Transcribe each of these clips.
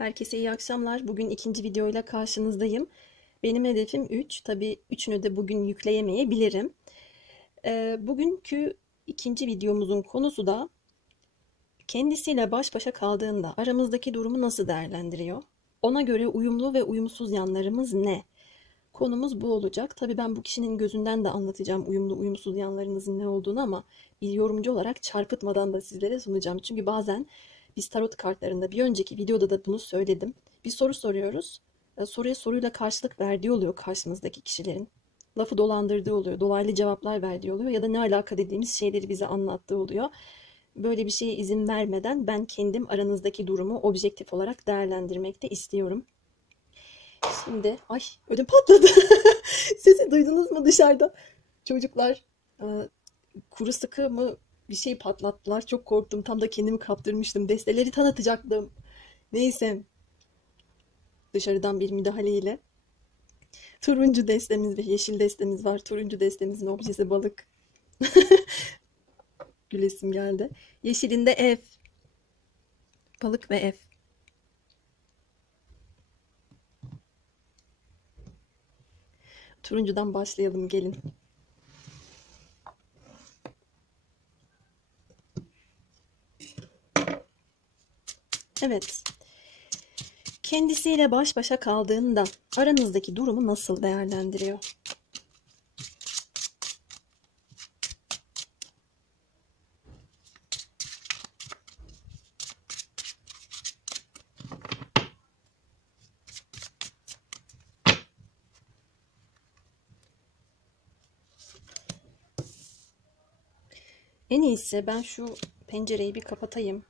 Herkese iyi akşamlar. Bugün ikinci videoyla karşınızdayım. Benim hedefim 3. Tabii üçünü de bugün yükleyemeyebilirim. Bugünkü ikinci videomuzun konusu da kendisiyle baş başa kaldığında aramızdaki durumu nasıl değerlendiriyor? Ona göre uyumlu ve uyumsuz yanlarımız ne? Konumuz bu olacak. Tabii ben bu kişinin gözünden de anlatacağım uyumlu uyumsuz yanlarınızın ne olduğunu ama bir yorumcu olarak çarpıtmadan da sizlere sunacağım. Çünkü bazen biz tarot kartlarında bir önceki videoda da bunu söyledim. Bir soru soruyoruz. Soruya soruyla karşılık verdiği oluyor karşımızdaki kişilerin. Lafı dolandırdığı oluyor, dolaylı cevaplar verdiği oluyor ya da ne alaka dediğimiz şeyleri bize anlattığı oluyor. Böyle bir şeye izin vermeden ben kendim aranızdaki durumu objektif olarak değerlendirmek de istiyorum. Şimdi ay ödüm patladı. Sesi duydunuz mu dışarıda? Çocuklar kuru sıkı mı bir şey patlattılar. Çok korktum. Tam da kendimi kaptırmıştım. Desteleri tanıtacaktım. Neyse dışarıdan bir müdahaleyle. Turuncu destemiz ve yeşil destemiz var. Turuncu destemizin objesi balık. Gülesim geldi. Yeşilinde ev. Balık ve ev. Turuncudan başlayalım gelin. Evet. Kendisiyle baş başa kaldığında aranızdaki durumu nasıl değerlendiriyor? En iyisi ben şu pencereyi bir kapatayım.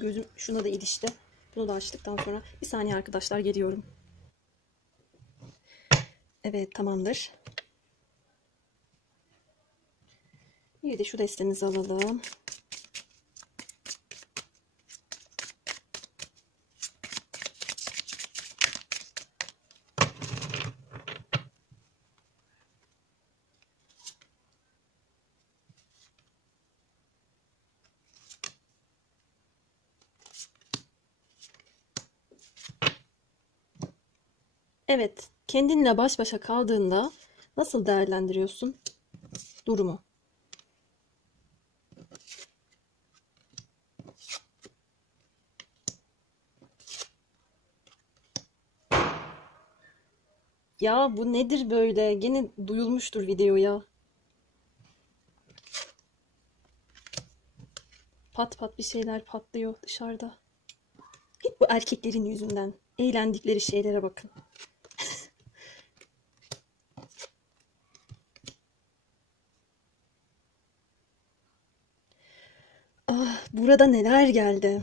Gözüm şuna da ilişti. Bunu da açtıktan sonra bir saniye arkadaşlar geliyorum. Evet tamamdır. Bir de şu destemizi alalım. Evet, kendinle baş başa kaldığında nasıl değerlendiriyorsun durumu? Ya bu nedir böyle? Gene duyulmuştur videoya. Pat pat bir şeyler patlıyor dışarıda. Hep bu erkeklerin yüzünden. Eğlendikleri şeylere bakın. Ah, burada neler geldi.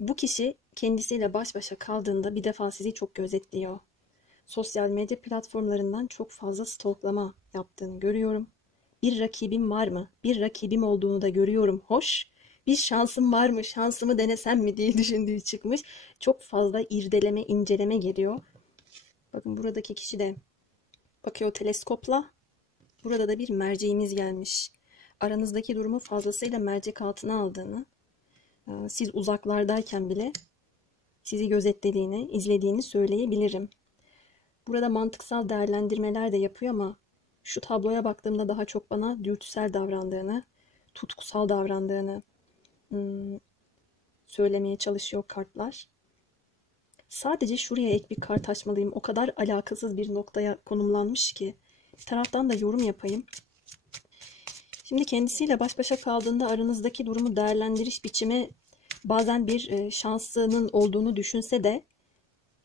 Bu kişi kendisiyle baş başa kaldığında bir defa sizi çok gözetliyor. Sosyal medya platformlarından çok fazla stalklama yaptığını görüyorum. Bir rakibim var mı? Bir rakibim olduğunu da görüyorum. Hoş. Bir şansım var mı? Şansımı denesem mi diye düşündüğü çıkmış. Çok fazla irdeleme, inceleme geliyor. Bakın buradaki kişi de bakıyor teleskopla. Burada da bir merceğimiz gelmiş. Aranızdaki durumu fazlasıyla mercek altına aldığını, siz uzaklardayken bile sizi gözetlediğini, izlediğini söyleyebilirim. Burada mantıksal değerlendirmeler de yapıyor ama şu tabloya baktığımda daha çok bana dürtüsel davrandığını, tutkusal davrandığını söylemeye çalışıyor kartlar. Sadece şuraya ek bir kart açmalıyım. O kadar alakasız bir noktaya konumlanmış ki. Bir taraftan da yorum yapayım. Şimdi kendisiyle baş başa kaldığında aranızdaki durumu değerlendiriş biçimi bazen bir şansının olduğunu düşünse de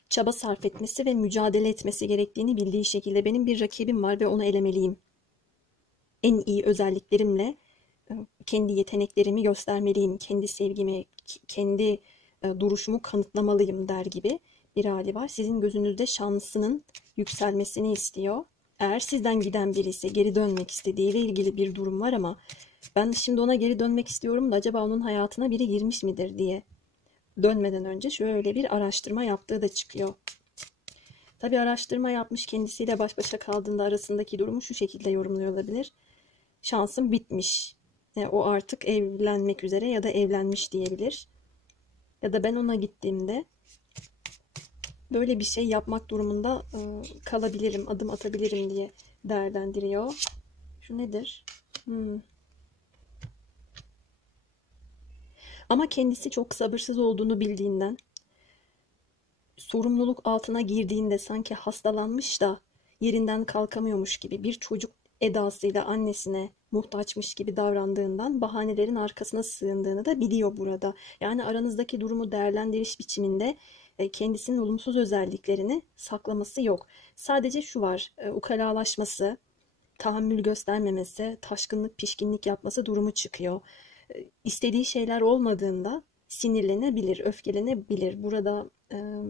çaba sarf etmesi ve mücadele etmesi gerektiğini bildiği şekilde benim bir rakibim var ve onu elemeliyim. En iyi özelliklerimle kendi yeteneklerimi göstermeliyim, kendi sevgimi, kendi duruşumu kanıtlamalıyım der gibi bir hali var. Sizin gözünüzde şansının yükselmesini istiyor. Eğer sizden giden birisi geri dönmek istediğiyle ilgili bir durum var ama ben şimdi ona geri dönmek istiyorum da acaba onun hayatına biri girmiş midir diye dönmeden önce şöyle bir araştırma yaptığı da çıkıyor. Tabii araştırma yapmış, kendisiyle baş başa kaldığında arasındaki durumu şu şekilde yorumluyor olabilir. Şansım bitmiş. O artık evlenmek üzere ya da evlenmiş diyebilir. ya da ben ona gittiğimde böyle bir şey yapmak durumunda kalabilirim, adım atabilirim diye değerlendiriyor. Şu nedir? Ama kendisi çok sabırsız olduğunu bildiğinden, sorumluluk altına girdiğinde sanki hastalanmış da yerinden kalkamıyormuş gibi bir çocuk edasıyla annesine muhtaçmış gibi davrandığından bahanelerin arkasına sığındığını da biliyor burada. Yani aranızdaki durumu değerlendiriş biçiminde kendisinin olumsuz özelliklerini saklaması yok. Sadece şu var, ukalalaşması, tahammül göstermemesi, taşkınlık, pişkinlik yapması durumu çıkıyor. İstediği şeyler olmadığında sinirlenebilir, öfkelenebilir. Burada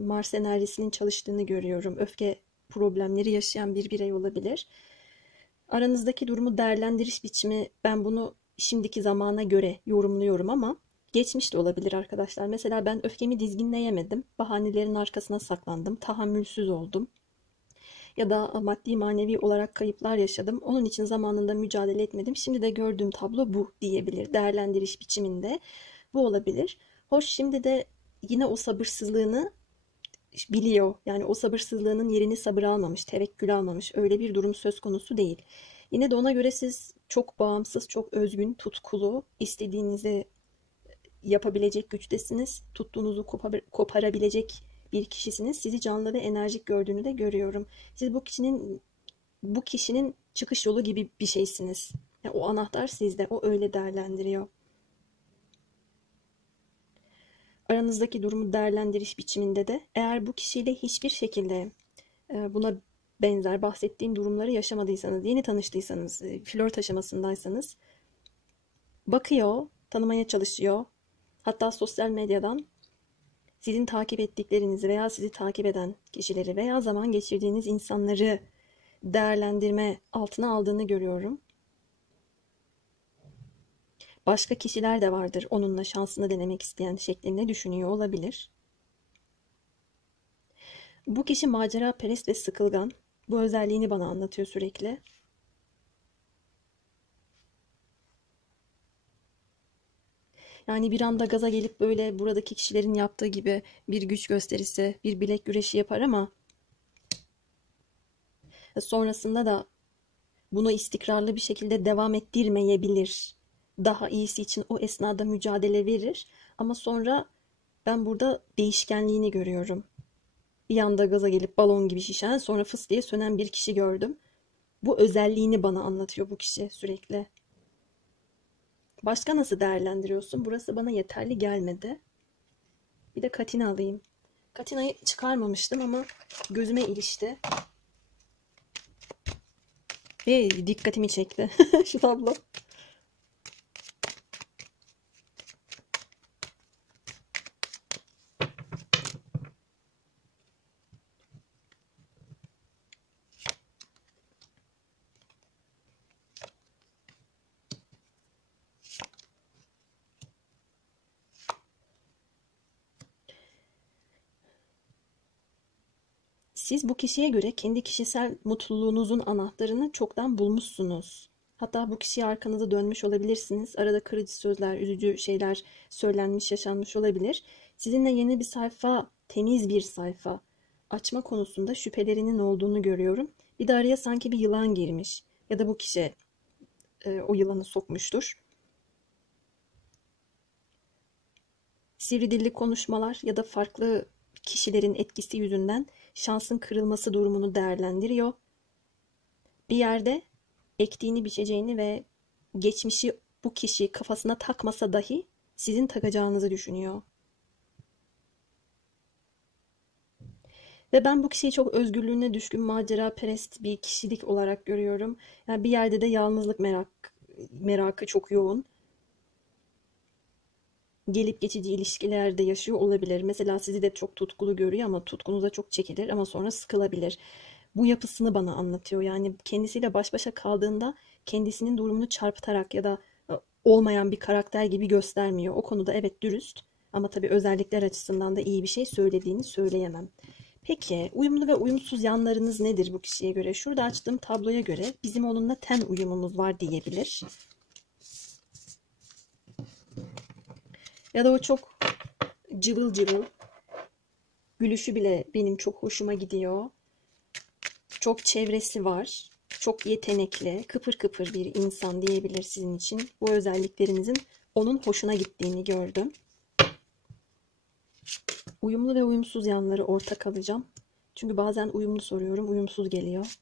Mars enerjisinin çalıştığını görüyorum. Öfke problemleri yaşayan bir birey olabilir. Aranızdaki durumu değerlendiriş biçimi, ben bunu şimdiki zamana göre yorumluyorum ama geçmiş de olabilir arkadaşlar. Mesela ben öfkemi dizginleyemedim. Bahanelerin arkasına saklandım. Tahammülsüz oldum. Ya da maddi manevi olarak kayıplar yaşadım. Onun için zamanında mücadele etmedim. Şimdi de gördüğüm tablo bu diyebilir. Değerlendiriş biçiminde bu olabilir. Hoş, şimdi de yine o sabırsızlığını biliyor. Yani o sabırsızlığının yerini sabır almamış, tevekkül almamış. Öyle bir durum söz konusu değil. Yine de ona göre siz çok bağımsız, çok özgün, tutkulu, istediğinizi yapabilecek güçtesiniz. Tuttuğunuzu koparabilecek bir kişisiniz. Sizi canlı ve enerjik gördüğünü de görüyorum. Siz bu kişinin çıkış yolu gibi bir şeysiniz. Yani o anahtar sizde. O öyle değerlendiriyor. Aranızdaki durumu değerlendiriş biçiminde de eğer bu kişiyle hiçbir şekilde buna benzer bahsettiğim durumları yaşamadıysanız, yeni tanıştıysanız, flört aşamasındaysanız bakıyor, tanımaya çalışıyor. Hatta sosyal medyadan sizin takip ettiklerinizi veya sizi takip eden kişileri veya zaman geçirdiğiniz insanları değerlendirme altına aldığını görüyorum. Başka kişiler de vardır onunla şansını denemek isteyen şeklinde düşünüyor olabilir. Bu kişi maceraperest ve sıkılgan. Bu özelliğini bana anlatıyor sürekli. Yani bir anda gaza gelip böyle buradaki kişilerin yaptığı gibi bir güç gösterisi, bir bilek güreşi yapar ama sonrasında da bunu istikrarlı bir şekilde devam ettirmeyebilir. Daha iyisi için o esnada mücadele verir ama sonra ben burada değişkenliğini görüyorum. Bir anda gaza gelip balon gibi şişen, sonra fıs diye sönen bir kişi gördüm. Bu özelliğini bana anlatıyor bu kişi sürekli. Başka nasıl değerlendiriyorsun? Burası bana yeterli gelmedi. Bir de Katina alayım. Katina'yı çıkarmamıştım ama gözüme ilişti. Ve dikkatimi çekti şu tablo. Siz bu kişiye göre kendi kişisel mutluluğunuzun anahtarını çoktan bulmuşsunuz. Hatta bu kişiye arkanızı dönmüş olabilirsiniz. Arada kırıcı sözler, üzücü şeyler söylenmiş, yaşanmış olabilir. Sizinle yeni bir sayfa, temiz bir sayfa açma konusunda şüphelerinin olduğunu görüyorum. Bir de araya sanki bir yılan girmiş. Ya da bu kişi o yılanı sokmuştur. Sivri dilli konuşmalar ya da farklı kişilerin etkisi yüzünden şansın kırılması durumunu değerlendiriyor. Bir yerde ektiğini, biçeceğini ve geçmişi bu kişi kafasına takmasa dahi sizin takacağınızı düşünüyor. Ve ben bu kişiyi çok özgürlüğüne düşkün, maceraperest bir kişilik olarak görüyorum. Yani bir yerde de yalnızlık merakı çok yoğun. Gelip geçici ilişkilerde yaşıyor olabilir. Mesela sizi de çok tutkulu görüyor ama tutkunuza çok çekilir ama sonra sıkılabilir. Bu yapısını bana anlatıyor. Yani kendisiyle baş başa kaldığında kendisinin durumunu çarpıtarak ya da olmayan bir karakter gibi göstermiyor. O konuda evet dürüst ama tabii özellikler açısından da iyi bir şey söylediğini söyleyemem. Peki uyumlu ve uyumsuz yanlarınız nedir bu kişiye göre? Şurada açtığım tabloya göre bizim onunla ten uyumumuz var diyebilir. Ya da o çok cıvıl cıvıl. Gülüşü bile benim çok hoşuma gidiyor. Çok çevresi var. Çok yetenekli, kıpır kıpır bir insan diyebilir sizin için. Bu özelliklerinizin onun hoşuna gittiğini gördüm. Uyumlu ve uyumsuz yanları ortak alacağım. Çünkü bazen uyumlu soruyorum, uyumsuz geliyor.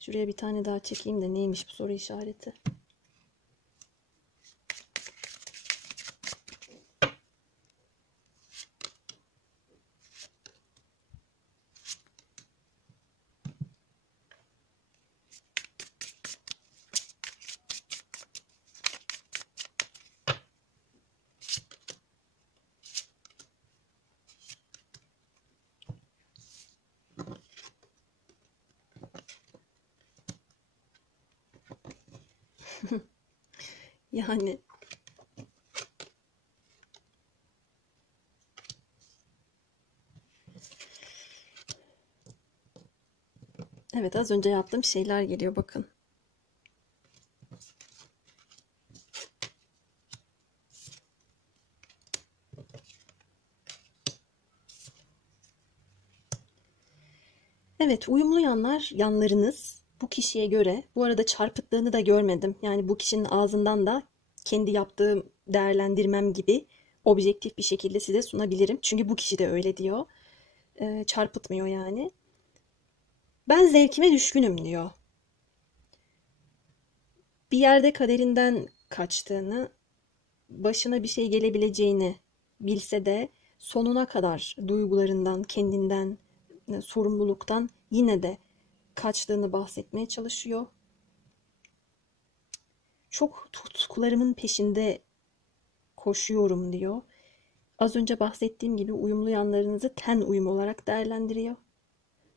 Şuraya bir tane daha çekeyim de neymiş bu soru işareti. Yani evet, az önce yaptığım şeyler geliyor, bakın. Evet, uyumlu yanlarınız bu kişiye göre, bu arada çarpıtlığını da görmedim. Yani bu kişinin ağzından da kendi yaptığım değerlendirmem gibi objektif bir şekilde size sunabilirim. Çünkü bu kişi de öyle diyor. Çarpıtmıyor yani. Ben zevkime düşkünüm diyor. Bir yerde kaderinden kaçtığını, başına bir şey gelebileceğini bilse de sonuna kadar duygularından, kendinden, sorumluluktan yine de kaçtığını bahsetmeye çalışıyor. Çok tutkularımın peşinde koşuyorum diyor. Az önce bahsettiğim gibi uyumlu yanlarınızı ten uyumu olarak değerlendiriyor.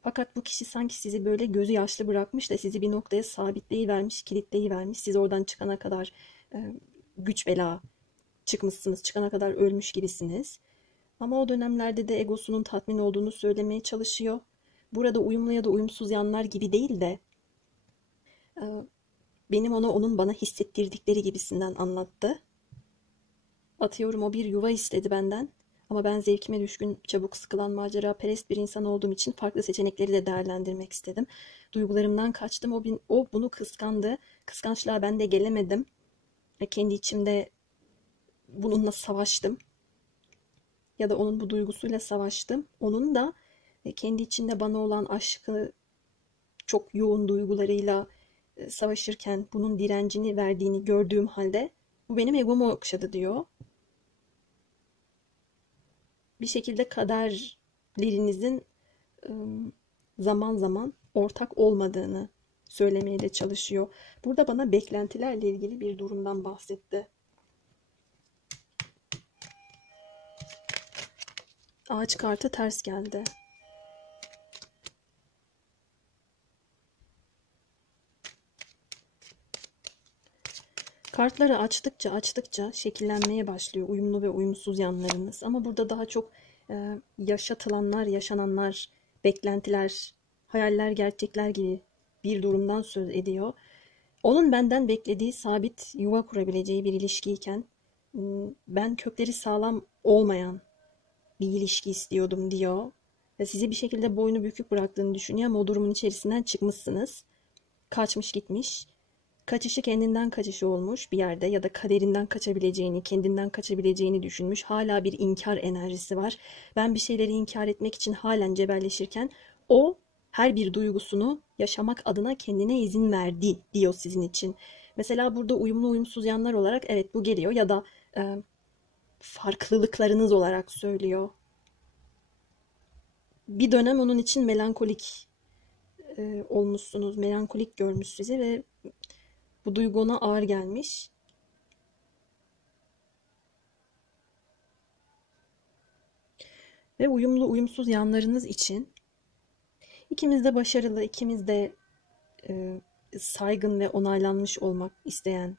Fakat bu kişi sanki sizi böyle gözü yaşlı bırakmış da sizi bir noktaya sabitleyivermiş, kilitleyivermiş. Siz oradan çıkana kadar güç bela çıkmışsınız, çıkana kadar ölmüş gibisiniz. Ama o dönemlerde de egosunun tatmin olduğunu söylemeye çalışıyor. Burada uyumlu ya da uyumsuz yanlar gibi değil de benim onun bana hissettirdikleri gibisinden anlattı. Atıyorum, o bir yuva istedi benden. Ama ben zevkime düşkün, çabuk sıkılan, maceraperest bir insan olduğum için farklı seçenekleri de değerlendirmek istedim. Duygularımdan kaçtım. O bunu kıskandı. Kıskançlığa ben de gelemedim. Ve kendi içimde bununla savaştım. Ya da onun bu duygusuyla savaştım. Onun da kendi içinde bana olan aşkı çok yoğun duygularıyla savaşırken bunun direncini verdiğini gördüğüm halde bu benim egomu okşadı diyor. Bir şekilde kaderlerinizin zaman zaman ortak olmadığını söylemeye de çalışıyor. Burada bana beklentilerle ilgili bir durumdan bahsetti. Ağaç kartı ters geldi. Kartları açtıkça şekillenmeye başlıyor uyumlu ve uyumsuz yanlarınız. Ama burada daha çok yaşatılanlar, yaşananlar, beklentiler, hayaller, gerçekler gibi bir durumdan söz ediyor. Onun benden beklediği sabit yuva kurabileceği bir ilişkiyken ben kökleri sağlam olmayan bir ilişki istiyordum diyor. Ve sizi bir şekilde boynu bükük bıraktığını düşünüyor ama o durumun içerisinden çıkmışsınız. Kaçmış gitmiş. Kaçışı kendinden kaçışı olmuş bir yerde ya da kaderinden kaçabileceğini, kendinden kaçabileceğini düşünmüş. Hala bir inkar enerjisi var. Ben bir şeyleri inkar etmek için halen cebelleşirken o her bir duygusunu yaşamak adına kendine izin verdi diyor sizin için. Mesela burada uyumlu uyumsuz yanlar olarak evet bu geliyor ya da farklılıklarınız olarak söylüyor. Bir dönem onun için melankolik olmuşsunuz, melankolik görmüş sizi ve bu duygu ona ağır gelmiş. Ve uyumlu uyumsuz yanlarınız için ikimiz de başarılı, ikimiz de saygın ve onaylanmış olmak isteyen,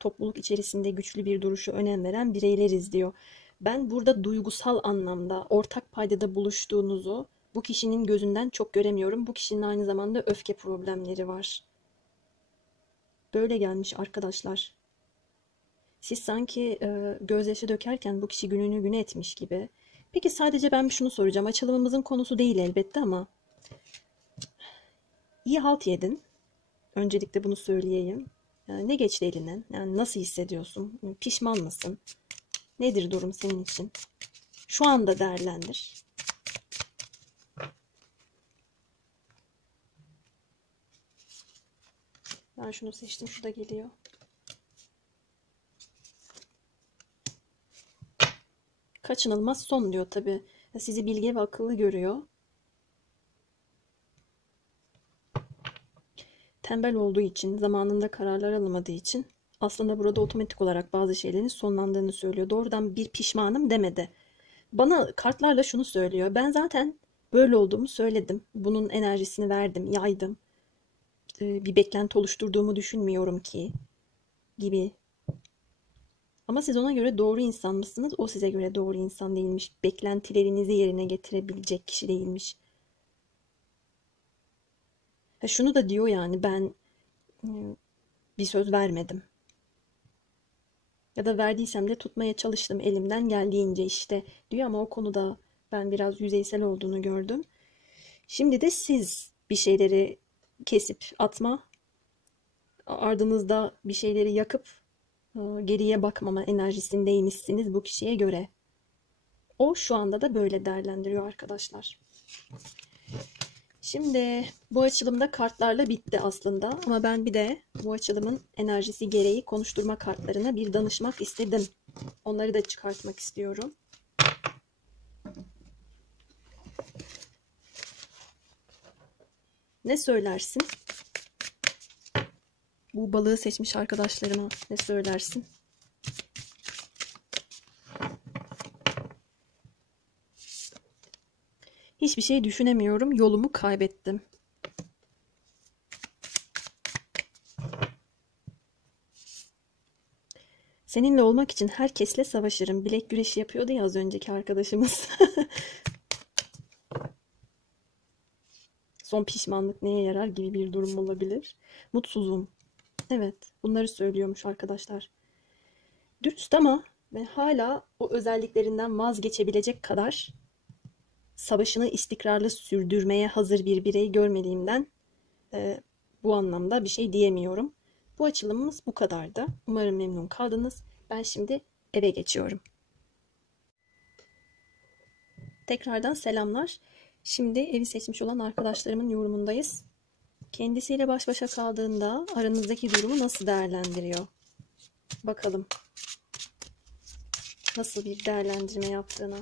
topluluk içerisinde güçlü bir duruşu önem veren bireyleriz diyor. Ben burada duygusal anlamda ortak paydada buluştuğunuzu bu kişinin gözünden çok göremiyorum. Bu kişinin aynı zamanda öfke problemleri var. Böyle gelmiş arkadaşlar. Siz sanki gözyaşı dökerken bu kişi gününü gün etmiş gibi. Peki sadece ben şunu soracağım. Açılımımızın konusu değil elbette ama iyi halt yedin. Öncelikle bunu söyleyeyim. Yani ne geçti elinden? Yani nasıl hissediyorsun? Pişman mısın? Nedir durum senin için? Şu anda değerlendir. Ben şunu seçtim. Şu da geliyor. Kaçınılmaz son diyor tabii. Sizi bilge ve akıllı görüyor. Tembel olduğu için, zamanında kararlar alamadığı için aslında burada otomatik olarak bazı şeylerin sonlandığını söylüyor. Doğrudan bir pişmanım demedi. Bana kartlarla şunu söylüyor. Ben zaten böyle olduğumu söyledim. Bunun enerjisini verdim, yaydım. Bir beklenti oluşturduğumu düşünmüyorum ki gibi. Ama siz ona göre doğru insan mısınız? O size göre doğru insan değilmiş. Beklentilerinizi yerine getirebilecek kişi değilmiş. Şunu da diyor yani ben bir söz vermedim. Ya da verdiysem de tutmaya çalıştım elimden geldiğince işte diyor ama o konuda ben biraz yüzeysel olduğunu gördüm. Şimdi de siz bir şeyleri kesip atma, ardınızda bir şeyleri yakıp geriye bakmama enerjisindeymişsiniz bu kişiye göre. O şu anda da böyle değerlendiriyor arkadaşlar. Şimdi bu açılımda kartlarla bitti aslında ama ben bir de bu açılımın enerjisi gereği konuşturma kartlarına bir danışmak istedim. Onları da çıkartmak istiyorum. Ne söylersin? Bu balığı seçmiş arkadaşlarıma ne söylersin? Hiçbir şey düşünemiyorum, yolumu kaybettim. Seninle olmak için herkesle savaşırım. Bilek güreşi yapıyordu ya az önceki arkadaşımız. Son pişmanlık neye yarar gibi bir durum olabilir. Mutsuzum. Evet, bunları söylüyormuş arkadaşlar. Dürüst ama ve hala o özelliklerinden vazgeçebilecek kadar savaşını istikrarlı sürdürmeye hazır bir birey görmediğimden bu anlamda bir şey diyemiyorum. Bu açılımımız bu kadardı. Umarım memnun kaldınız. Ben şimdi eve geçiyorum. Tekrardan selamlar. Şimdi evi seçmiş olan arkadaşlarımın yorumundayız. Kendisiyle baş başa kaldığında aranızdaki durumu nasıl değerlendiriyor? Bakalım nasıl bir değerlendirme yaptığına.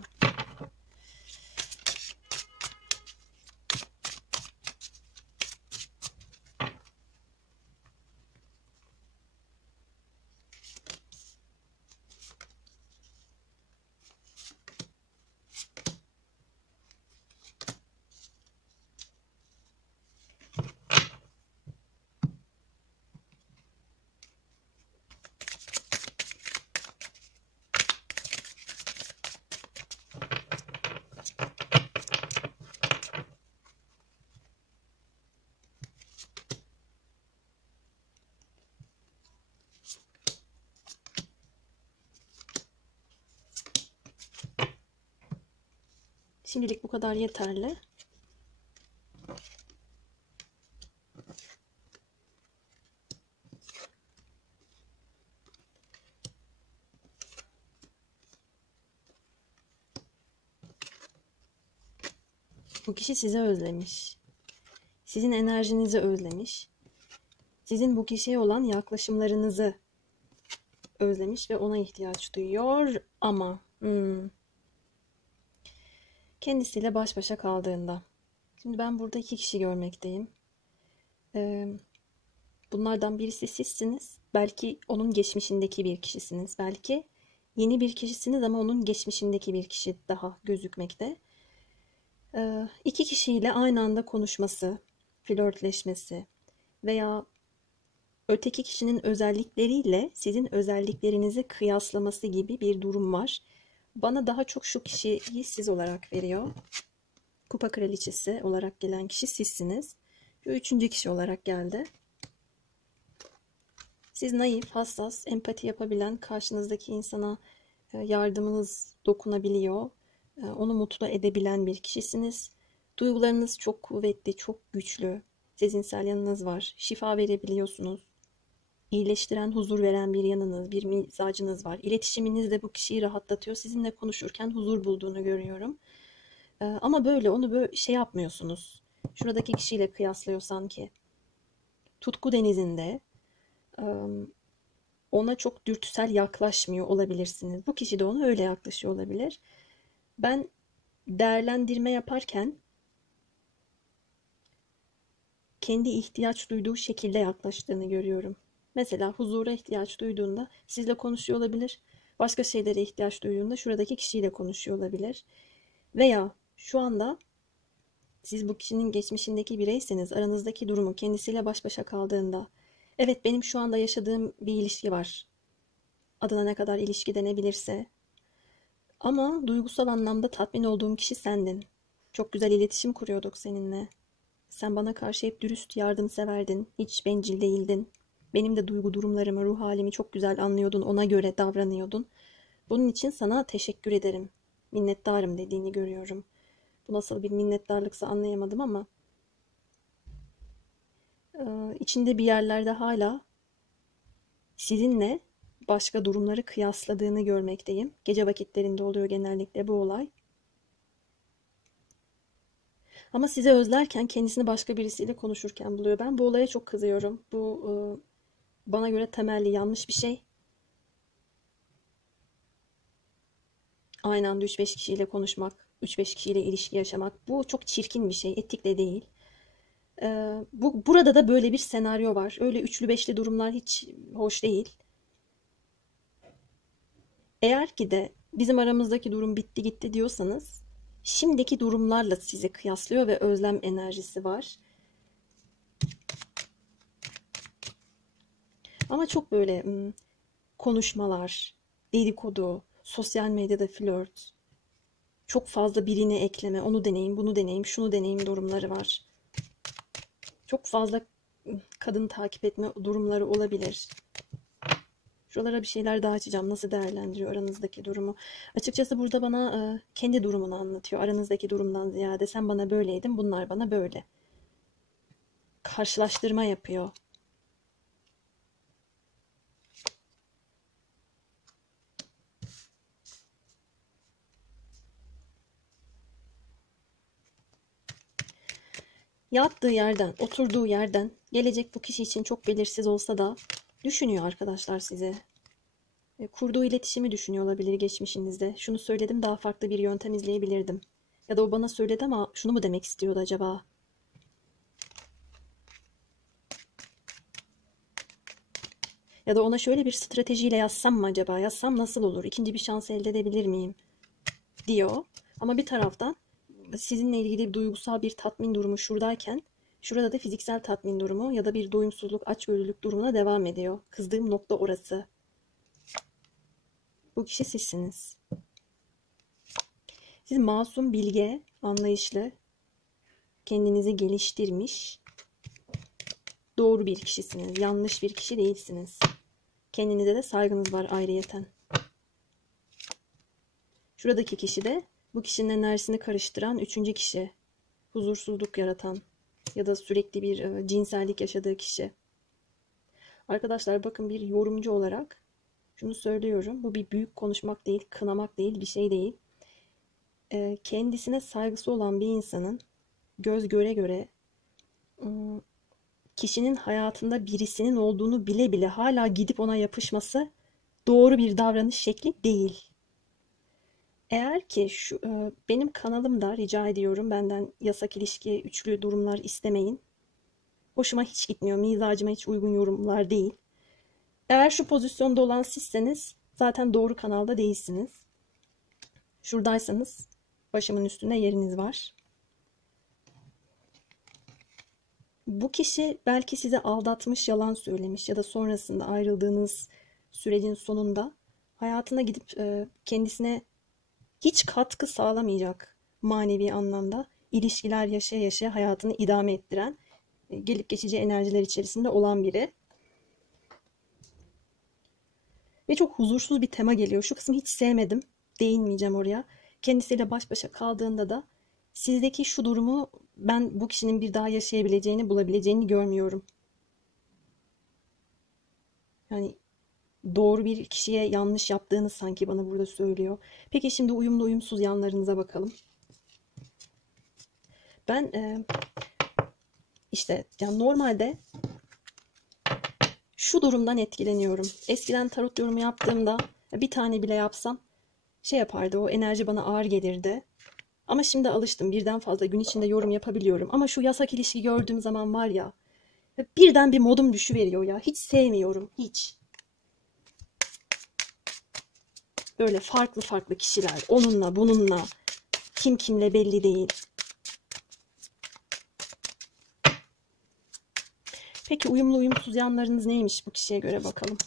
Şimdilik bu kadar yeterli. Bu kişi sizi özlemiş. Sizin enerjinizi özlemiş. Sizin bu kişiye olan yaklaşımlarınızı özlemiş ve ona ihtiyaç duyuyor ama kendisiyle baş başa kaldığında. Şimdi ben burada iki kişi görmekteyim. Bunlardan birisi sizsiniz. Belki onun geçmişindeki bir kişisiniz. Belki yeni bir kişisiniz ama onun geçmişindeki bir kişi daha gözükmekte. İki kişiyle aynı anda konuşması, flörtleşmesi veya öteki kişinin özellikleriyle sizin özelliklerinizi kıyaslaması gibi bir durum var. Bana daha çok şu kişiyi siz olarak veriyor. Kupa kraliçesi olarak gelen kişi sizsiniz. Şu üçüncü kişi olarak geldi. Siz naif, hassas, empati yapabilen, karşınızdaki insana yardımınız dokunabiliyor, onu mutlu edebilen bir kişisiniz. Duygularınız çok kuvvetli, çok güçlü. Sezinsel yanınız var. Şifa verebiliyorsunuz. İyileştiren, huzur veren bir yanınız, bir mizacınız var. İletişiminiz de bu kişiyi rahatlatıyor. Sizinle konuşurken huzur bulduğunu görüyorum. Ama böyle onu böyle şey yapmıyorsunuz. Şuradaki kişiyle kıyaslıyor sanki. Tutku denizinde ona çok dürtüsel yaklaşmıyor olabilirsiniz. Bu kişi de ona öyle yaklaşıyor olabilir. Ben değerlendirme yaparken kendi ihtiyaç duyduğu şekilde yaklaştığını görüyorum. Mesela huzura ihtiyaç duyduğunda sizle konuşuyor olabilir. Başka şeylere ihtiyaç duyduğunda şuradaki kişiyle konuşuyor olabilir. Veya şu anda siz bu kişinin geçmişindeki bireyseniz aranızdaki durumu kendisiyle baş başa kaldığında evet benim şu anda yaşadığım bir ilişki var. Adına ne kadar ilişki denebilirse. Ama duygusal anlamda tatmin olduğum kişi sendin. Çok güzel iletişim kuruyorduk seninle. Sen bana karşı hep dürüst, yardımseverdin. Hiç bencil değildin. Benim de duygu durumlarımı, ruh halimi çok güzel anlıyordun. Ona göre davranıyordun. Bunun için sana teşekkür ederim. Minnettarım dediğini görüyorum. Bu nasıl bir minnettarlıksa anlayamadım ama içinde bir yerlerde hala sizinle başka durumları kıyasladığını görmekteyim. Gece vakitlerinde oluyor genellikle bu olay. Ama sizi özlerken kendisini başka birisiyle konuşurken buluyor. Ben bu olaya çok kızıyorum. Bu bana göre temelli yanlış bir şey. Aynı anda 3-5 kişiyle konuşmak, 3-5 kişiyle ilişki yaşamak bu çok çirkin bir şey. Etik de değil. Burada da böyle bir senaryo var. Öyle üçlü beşli durumlar hiç hoş değil. Eğer ki de bizim aramızdaki durum bitti gitti diyorsanız şimdiki durumlarla sizi kıyaslıyor ve özlem enerjisi var. Ama çok böyle konuşmalar, dedikodu, sosyal medyada flört, çok fazla birine ekleme, onu deneyim, bunu deneyim, şunu deneyim durumları var. Çok fazla kadın takip etme durumları olabilir. Şuralara bir şeyler daha açacağım. Nasıl değerlendiriyor aranızdaki durumu? Açıkçası burada bana kendi durumunu anlatıyor. Aranızdaki durumdan ziyade sen bana böyleydin, bunlar bana böyle. Karşılaştırma yapıyor. Yattığı yerden, oturduğu yerden, gelecek bu kişi için çok belirsiz olsa da düşünüyor arkadaşlar sizi. Kurduğu iletişimi düşünüyor olabilir geçmişinizde. Şunu söyledim, daha farklı bir yöntem izleyebilirdim. Ya da o bana söyledi ama şunu mu demek istiyordu acaba? Ya da ona şöyle bir stratejiyle yazsam mı acaba? Yazsam nasıl olur? İkinci bir şans elde edebilir miyim? Diyor. Ama bir taraftan sizinle ilgili duygusal bir tatmin durumu şuradayken şurada da fiziksel tatmin durumu ya da bir doyumsuzluk, açgözlülük durumuna devam ediyor. Kızdığım nokta orası. Bu kişi sizsiniz. Siz masum, bilge, anlayışlı, kendinizi geliştirmiş, doğru bir kişisiniz. Yanlış bir kişi değilsiniz. Kendinize de saygınız var ayrıyeten. Şuradaki kişi de bu kişinin enerjisini karıştıran üçüncü kişi. Huzursuzluk yaratan ya da sürekli bir cinsellik yaşadığı kişi. Arkadaşlar bakın bir yorumcu olarak şunu söylüyorum. Bu bir büyük konuşmak değil, kınamak değil, bir şey değil. Kendisine saygısı olan bir insanın göz göre göre kişinin hayatında birisinin olduğunu bile bile hala gidip ona yapışması doğru bir davranış şekli değil. Eğer ki benim kanalımda rica ediyorum benden yasak ilişki, üçlü durumlar istemeyin. Hoşuma hiç gitmiyor, mizacıma hiç uygun yorumlar değil. Eğer şu pozisyonda olan sizseniz zaten doğru kanalda değilsiniz. Şuradaysanız başımın üstünde yeriniz var. Bu kişi belki size aldatmış, yalan söylemiş ya da sonrasında ayrıldığınız sürecin sonunda hayatına gidip kendisine hiç katkı sağlamayacak manevi anlamda ilişkiler yaşaya yaşaya hayatını idame ettiren, gelip geçici enerjiler içerisinde olan biri. Ve çok huzursuz bir tema geliyor. Şu kısmı hiç sevmedim. Değinmeyeceğim oraya. Kendisiyle baş başa kaldığında da sizdeki şu durumu ben bu kişinin bir daha yaşayabileceğini, bulabileceğini görmüyorum. Yani doğru bir kişiye yanlış yaptığını sanki bana burada söylüyor. Peki şimdi uyumlu uyumsuz yanlarınıza bakalım. Ben işte yani normalde şu durumdan etkileniyorum. Eskiden tarot yorumu yaptığımda bir tane bile yapsam şey yapardı, o enerji bana ağır gelirdi. Ama şimdi alıştım. Birden fazla gün içinde yorum yapabiliyorum. Ama şu yasak ilişki gördüğüm zaman var ya, birden bir modum düşüveriyor ya. Hiç sevmiyorum. Hiç. Böyle farklı farklı kişiler. Onunla bununla. Kim kimle belli değil. Peki uyumlu uyumsuz yanlarınız neymiş bu kişiye göre bakalım.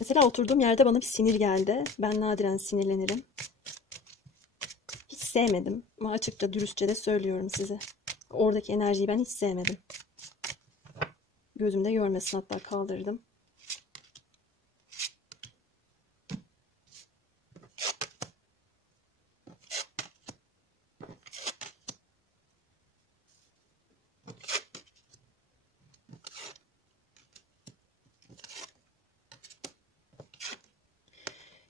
Mesela oturduğum yerde bana bir sinir geldi. Ben nadiren sinirlenirim. Hiç sevmedim ama açıkça dürüstçe de söylüyorum size. Oradaki enerjiyi ben hiç sevmedim. Gözümde görmesin, hatta kaldırdım.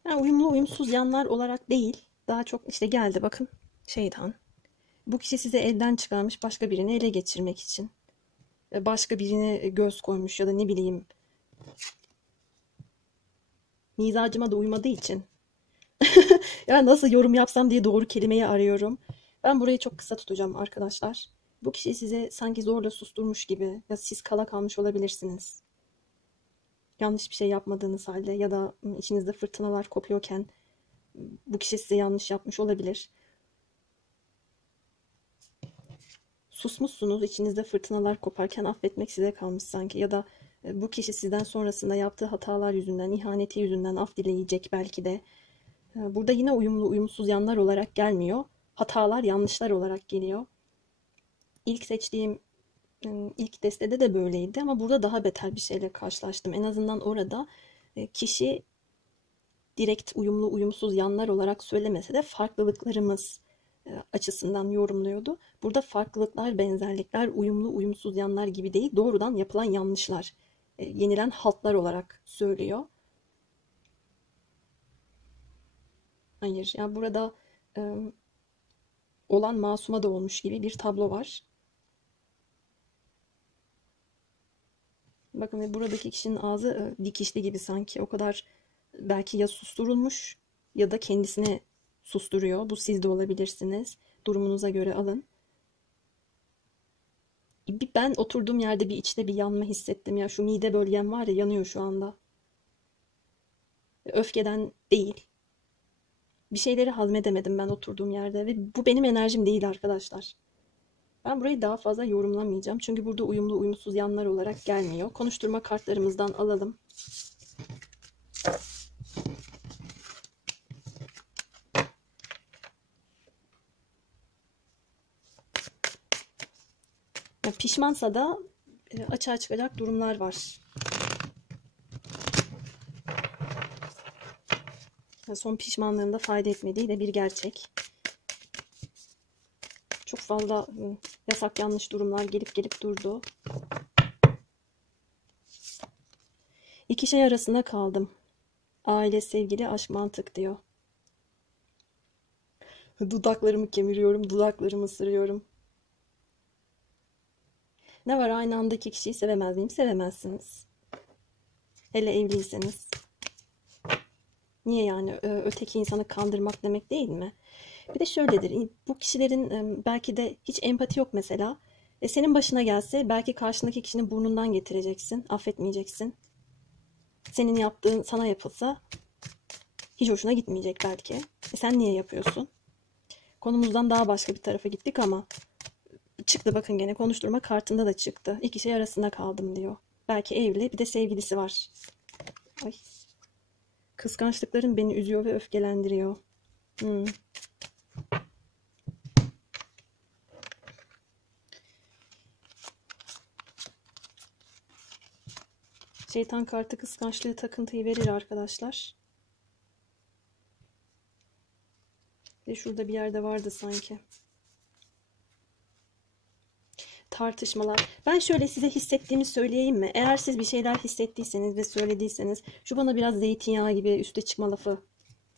Yani uyumlu uyumsuz yanlar olarak değil. Daha çok işte geldi bakın, şeytan. Bu kişi sizi elden çıkarmış başka birini ele geçirmek için. Başka birine göz koymuş ya da ne bileyim. Mizacıma da uymadığı için. Ya nasıl yorum yapsam diye doğru kelimeyi arıyorum. Ben burayı çok kısa tutacağım arkadaşlar. Bu kişi size sanki zorla susturmuş gibi, ya siz kala kalmış olabilirsiniz. Yanlış bir şey yapmadığınız halde ya da içinizde fırtınalar kopuyorken bu kişi size yanlış yapmış olabilir. Susmuşsunuz, içinizde fırtınalar koparken affetmek size kalmış sanki, ya da bu kişi sizden sonrasında yaptığı hatalar yüzünden, ihaneti yüzünden af dileyecek belki de. Burada yine uyumlu uyumsuz yanlar olarak gelmiyor. Hatalar, yanlışlar olarak geliyor. İlk seçtiğim ilk destede de böyleydi ama burada daha beter bir şeyle karşılaştım. En azından orada kişi direkt uyumlu uyumsuz yanlar olarak söylemese de farklılıklarımız açısından yorumluyordu. Burada farklılıklar, benzerlikler, uyumlu uyumsuz yanlar gibi değil, doğrudan yapılan yanlışlar, yenilen haltlar olarak söylüyor. Hayır, yani burada olan masuma da olmuş gibi bir tablo var. Bakın ve buradaki kişinin ağzı dikişli gibi sanki. O kadar belki ya susturulmuş ya da kendisini susturuyor. Bu siz de olabilirsiniz. Durumunuza göre alın. Ben oturduğum yerde bir içte bir yanma hissettim ya. Şu mide bölgem var ya, yanıyor şu anda. Öfkeden değil. Bir şeyleri hazmedemedim ben oturduğum yerde ve bu benim enerjim değil arkadaşlar. Ben burayı daha fazla yorumlamayacağım. Çünkü burada uyumlu uyumsuz yanlar olarak gelmiyor. Konuşturma kartlarımızdan alalım. Pişmansa da açığa çıkacak durumlar var. Son pişmanlığında fayda etmediği de bir gerçek. Çok fazla yasak yanlış durumlar gelip gelip durdu. İki şey arasında kaldım. Aile, sevgili, aşk, mantık diyor. Dudaklarımı kemiriyorum, dudaklarımı ısırıyorum. Ne var, aynı anda iki kişiyi sevemez miyim? Sevemezsiniz. Hele evliyseniz. Niye yani? Öteki insanı kandırmak demek değil mi? Bir de şöyledir. Bu kişilerin belki de hiç empati yok mesela. Senin başına gelse belki karşındaki kişinin burnundan getireceksin. Affetmeyeceksin. Senin yaptığın sana yapılsa hiç hoşuna gitmeyecek belki. Sen niye yapıyorsun? Konumuzdan daha başka bir tarafa gittik ama Çıktı bakın, gene konuşturma kartında da çıktı. İki şey arasında kaldım diyor. Belki evli, bir de sevgilisi var. Ay. Kıskançlıkların beni üzüyor ve öfkelendiriyor. Hmm. Şeytan kartı kıskançlığı, takıntıyı verir arkadaşlar. Ve şurada bir yerde vardı sanki. Tartışmalar. Ben şöyle size hissettiğimi söyleyeyim mi? Eğer siz bir şeyler hissettiyseniz ve söylediyseniz, şu bana biraz zeytinyağı gibi üste çıkma lafı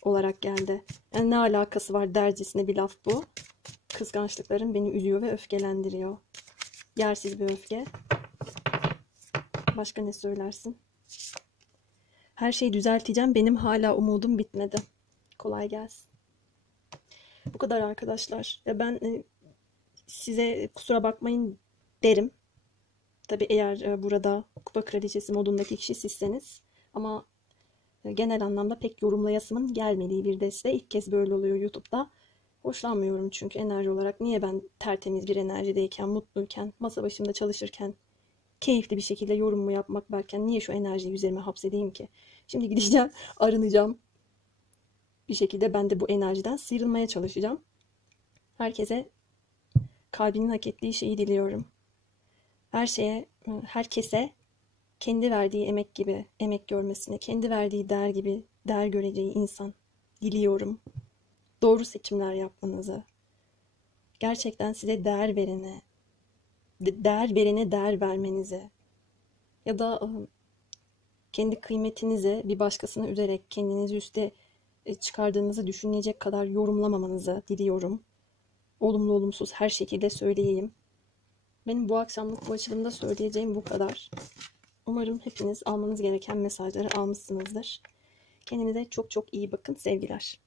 olarak geldi. Yani ne alakası var dercesine bir laf bu. Kıskançlıkların beni üzüyor ve öfkelendiriyor. Yersiz bir öfke. Başka ne söylersin? Her şeyi düzelteceğim. Benim hala umudum bitmedi. Kolay gelsin. Bu kadar arkadaşlar. Ya ben size kusura bakmayın derim. Tabii eğer burada kupa kraliçesi modundaki kişi sizseniz. Ama genel anlamda pek yorumlayasımın gelmediği bir deste. İlk kez böyle oluyor YouTube'da. Hoşlanmıyorum çünkü enerji olarak. Niye ben tertemiz bir enerjideyken, mutluyken, masa başında çalışırken, keyifli bir şekilde yorumumu yapmak varken niye şu enerjiyi üzerime hapsedeyim ki? Şimdi gideceğim, arınacağım. Bir şekilde ben de bu enerjiden sıyrılmaya çalışacağım. Herkese kalbinin hak ettiği şeyi diliyorum. Herkese kendi verdiği emek gibi emek görmesini, kendi verdiği değer gibi değer göreceği insan diliyorum. Doğru seçimler yapmanızı, gerçekten size değer verene değer vermenizi ya da kendi kıymetinizi bir başkasına üzerek kendinizi üste çıkardığınızı düşünecek kadar yorumlamamanızı diliyorum. Olumlu olumsuz her şekilde söyleyeyim. Benim bu akşamlık bu açılımda söyleyeceğim bu kadar. Umarım hepiniz almanız gereken mesajları almışsınızdır. Kendinize çok çok iyi bakın. Sevgiler.